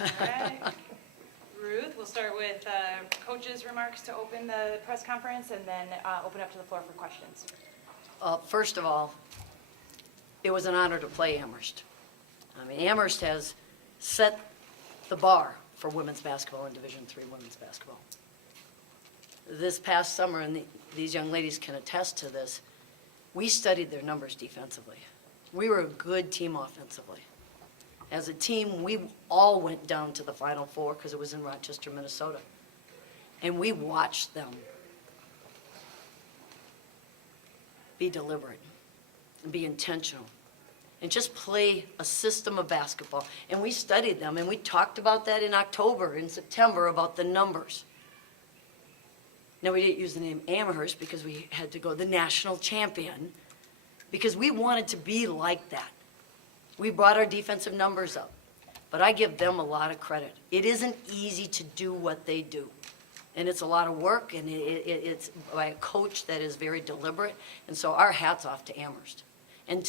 All right. Ruth, we'll start with coach's remarks to open the press conference and then open up to the floor for questions. First of all, it was an honor to play Amherst. I mean, Amherst has set the bar for women's basketball and Division III women's basketball. This past summer, and these young ladies can attest to this, we studied their numbers defensively. We were a good team offensively. As a team, we all went down to the Final Four because it was in Rochester, Minnesota. And we watched them be deliberate and be intentional and just play a system of basketball. And we studied them, and we talked about that in October, in September, about the numbers. Now, we didn't use the name Amherst because we had to go the national champion because we wanted to be like that. We brought our defensive numbers up, but I give them a lot of credit. It isn't easy to do what they do, and it's a lot of work, and it's by a coach that is very deliberate, and so our hat's off to Amherst. And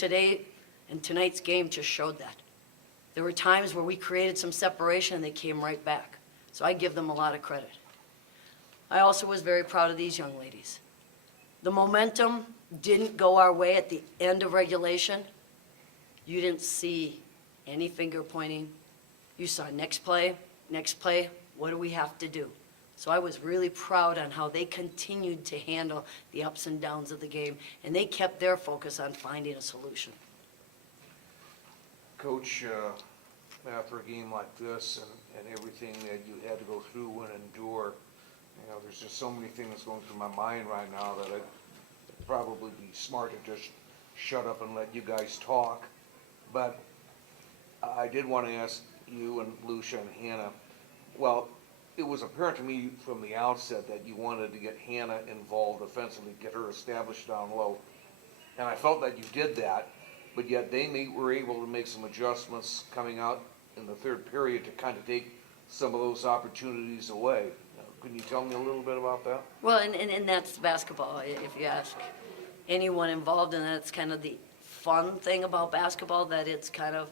tonight's game just showed that. There were times where we created some separation, and they came right back. So I give them a lot of credit. I also was very proud of these young ladies. The momentum didn't go our way at the end of regulation. You didn't see any finger pointing. You saw next play, what do we have to do? So I was really proud on how they continued to handle the ups and downs of the game, and they kept their focus on finding a solution. Coach, after a game like this and everything that you had to go through and endure, there's just so many things going through my mind right now that it'd probably be smart to just shut up and let you guys talk. But I did want to ask you and Lucia and Hannah, well, it was apparent to me from the outset that you wanted to get Hannah involved offensively, get her established down low. And I felt that you did that, but yet they were able to make some adjustments coming out in the third period to kind of take some of those opportunities away. Can you tell me a little bit about that? Well, and that's basketball. If you ask anyone involved in that, it's kind of the fun thing about basketball, that it's kind of,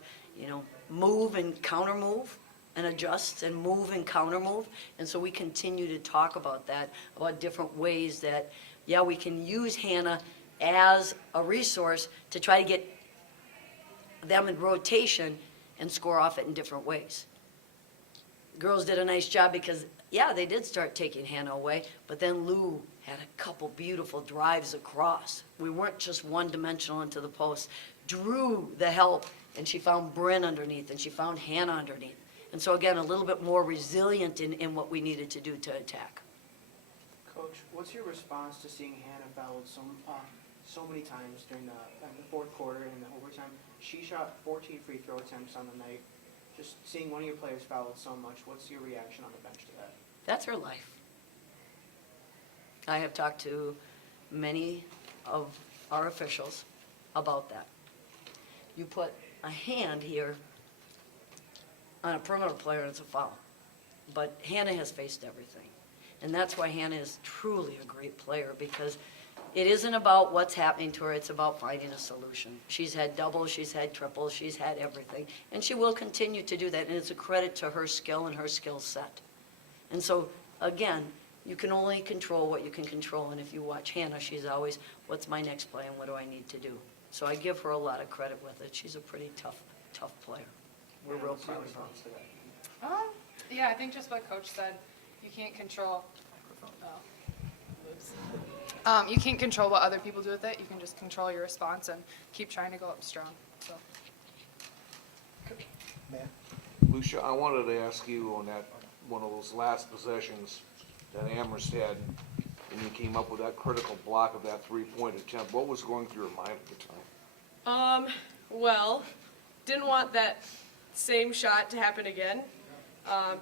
move and counter move and adjust and move and counter move. And so we continue to talk about that, about different ways that, we can use Hannah as a resource to try to get them in rotation and score off it in different ways. Girls did a nice job because, they did start taking Hannah away, but then Lou had a couple beautiful drives across. We weren't just one-dimensional into the post. Drew the help, and she found Bryn underneath, and she found Hannah underneath. And so, again, a little bit more resilient in what we needed to do to attack. Coach, what's your response to seeing Hannah fouled so many times during the fourth quarter and the overtime? She shot 14 free throw attempts on the night. Just seeing one of your players fouled so much, what's your reaction on the bench to that? That's her life. I have talked to many of our officials about that. You put a hand here on a perimeter player and it's a foul. But Hannah has faced everything. And that's why Hannah is truly a great player, because it isn't about what's happening to her, it's about finding a solution. She's had doubles, she's had triples, she's had everything. And she will continue to do that, and it's a credit to her skill and her skill set. And so, again, you can only control what you can control, and if you watch Hannah, she's always, what's my next play and what do I need to do? So I give her a lot of credit with it. She's a pretty tough player. We're real proud of her. Yeah, I think just what Coach said, you can't control. You can't control what other people do with it. You can just control your response and keep trying to go up strong. So. Man. Lucia, I wanted to ask you on that one of those last possessions that Amherst had, and you came up with that critical block of that three-point attempt. What was going through your mind at the time? Well, didn't want that same shot to happen again.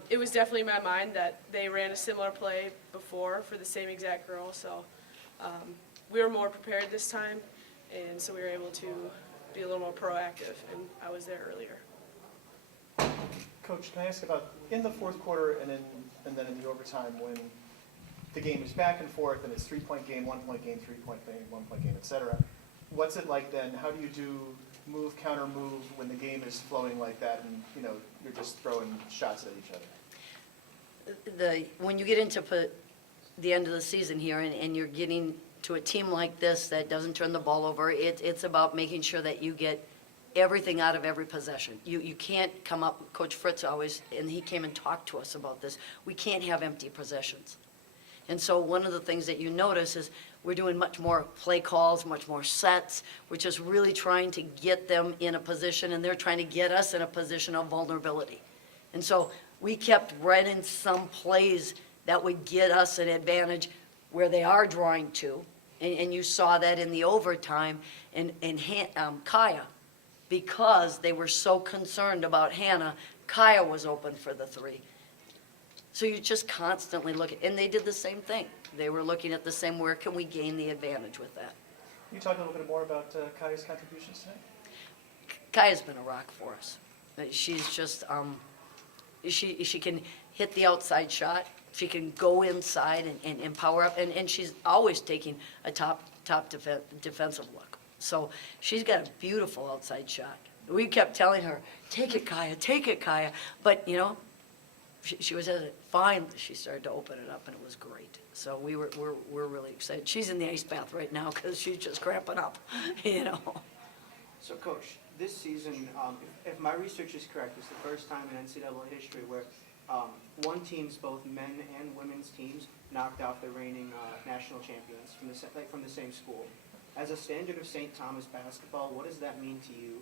It was definitely in my mind that they ran a similar play before for the same exact girl, so we were more prepared this time, and so we were able to be a little more proactive, and I was there earlier. Coach, can I ask about in the fourth quarter and then in the overtime when the game is back and forth and it's 3-point game, 1-point game, 3-point game, 1-point game, etc. What's it like then? How do you do move, counter move when the game is flowing like that and, you know, you're just throwing shots at each other? When you get into the end of the season here and you're getting to a team like this that doesn't turn the ball over, it's about making sure that you get everything out of every possession. You can't come up, Coach Fritz always, and he came and talked to us about this, we can't have empty possessions. And so one of the things that you notice is we're doing much more play calls, much more sets. We're just really trying to get them in a position, and they're trying to get us in a position of vulnerability. And so we kept running some plays that would get us an advantage where they are drawing to. And you saw that in the overtime, and Kaya, because they were so concerned about Hannah, Kaya was open for the three. So you just constantly look at, and they did the same thing. They were looking at the same, where can we gain the advantage with that? Can you talk a little bit more about Kaya's contributions tonight? Kaya's been a rock for us. She's just, she can hit the outside shot. She can go inside and power up, and she's always taking a top defensive look. So she's got a beautiful outside shot. We kept telling her, take it, Kaya. But, you know, she was at it. Finally, she started to open it up, and it was great. So we're really excited. She's in the ice bath right now because she's just cramping up, you know. So, Coach, this season, if my research is correct, it's the first time in NCAA history where one team's, both men and women's teams, knocked out the reigning national champions from the same school. As a standard of St. Thomas basketball, what does that mean to you?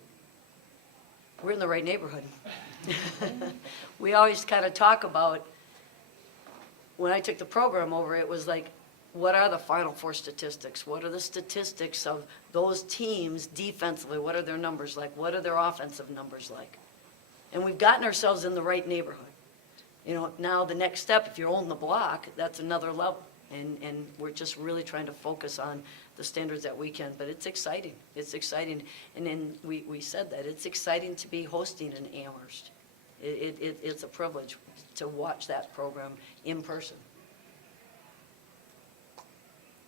We're in the right neighborhood. We always kind of talk about, when I took the program over, it was like, what are the Final Four statistics? What are the statistics of those teams defensively? What are their numbers like? What are their offensive numbers like? And we've gotten ourselves in the right neighborhood. You know, now the next step, if you're on the block, that's another level. And we're just really trying to focus on the standards that we can. But it's exciting. It's exciting. And then we said that. It's exciting to be hosting in Amherst. It's a privilege to watch that program in person.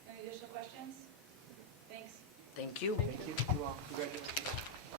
Any additional questions? Thanks. Thank you. Thank you. You all. Congratulations.